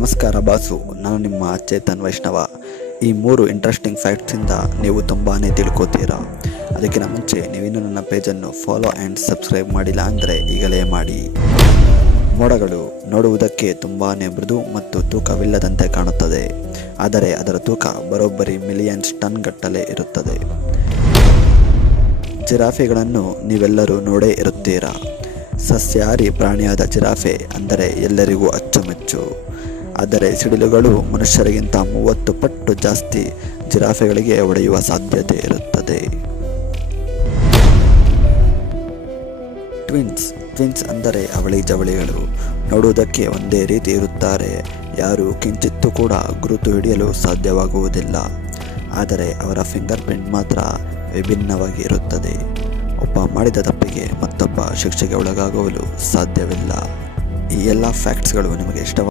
ನಮಸ್ಕಾರ ಬಾಸು, ನಾನು ನಿಮ್ಮ ಚೇತನ್ ವೈಷ್ಣವ. ಈ 3 ಇಂಟ್ರೆಸ್ಟಿಂಗ್ ಫ್ಯಾಕ್ಟ್ಸಿಂದ ನೀವು ತುಂಬಾ ತಿಳ್ಕೋತೀರಾ. ಅದಕ್ಕಿಂತ ಮುಂಚೆ ನೀವಿನ್ನೂ ನನ್ನ ಪೇಜನ್ನು ಫಾಲೋ ಆ್ಯಂಡ್ ಸಬ್ಸ್ಕ್ರೈಬ್ ಮಾಡಿಲ್ಲ ಅಂದರೆ ಈಗಲೇ ಮಾಡಿ. ಮೋಡಗಳು ನೋಡುವುದಕ್ಕೆ ತುಂಬಾ ಮೃದು ಮತ್ತು ತೂಕವಿಲ್ಲದಂತೆ ಕಾಣುತ್ತದೆ, ಆದರೆ ಅದರ ತೂಕ ಬರೋಬ್ಬರಿ ಮಿಲಿಯನ್ಸ್ ಟನ್ ಗಟ್ಟಲೆ ಇರುತ್ತದೆ. ಜಿರಾಫೆಗಳನ್ನು ನೀವೆಲ್ಲರೂ ನೋಡೇ ಇರುತ್ತೀರಾ. ಸಸ್ಯಾಹಾರಿ ಪ್ರಾಣಿಯಾದ ಜಿರಾಫೆ ಅಂದರೆ ಎಲ್ಲರಿಗೂ ಅಚ್ಚುಮೆಚ್ಚು. ಆದರೆ ಸಿಡಿಲುಗಳು ಮನುಷ್ಯರಿಗಿಂತ 30 ಪಟ್ಟು ಜಾಸ್ತಿ ಜಿರಾಫೆಗಳಿಗೆ ಹೊಡೆಯುವ ಸಾಧ್ಯತೆ ಇರುತ್ತದೆ. ಟ್ವಿನ್ಸ್ ಅಂದರೆ ಅವಳಿ ಜವಳಿಗಳು. ನೋಡುವುದಕ್ಕೆ ಒಂದೇ ರೀತಿ ಇರುತ್ತಾರೆ, ಯಾರು ಕಿಂಚಿತ್ತೂ ಕೂಡ ಗುರುತು ಹಿಡಿಯಲು ಸಾಧ್ಯವಾಗುವುದಿಲ್ಲ. ಆದರೆ ಅವರ ಫಿಂಗರ್ ಪ್ರಿಂಟ್ ಮಾತ್ರ ವಿಭಿನ್ನವಾಗಿ ಇರುತ್ತದೆ. ಒಬ್ಬ ಮಾಡಿದ ತಪ್ಪಿಗೆ ಮತ್ತೊಬ್ಬ ಶಿಕ್ಷೆಗೆ ಒಳಗಾಗಲು ಸಾಧ್ಯವಿಲ್ಲ. ಈ ಎಲ್ಲ ಫ್ಯಾಕ್ಟ್ಸ್ಗಳು ನಿಮಗೆ ಇಷ್ಟವಾದ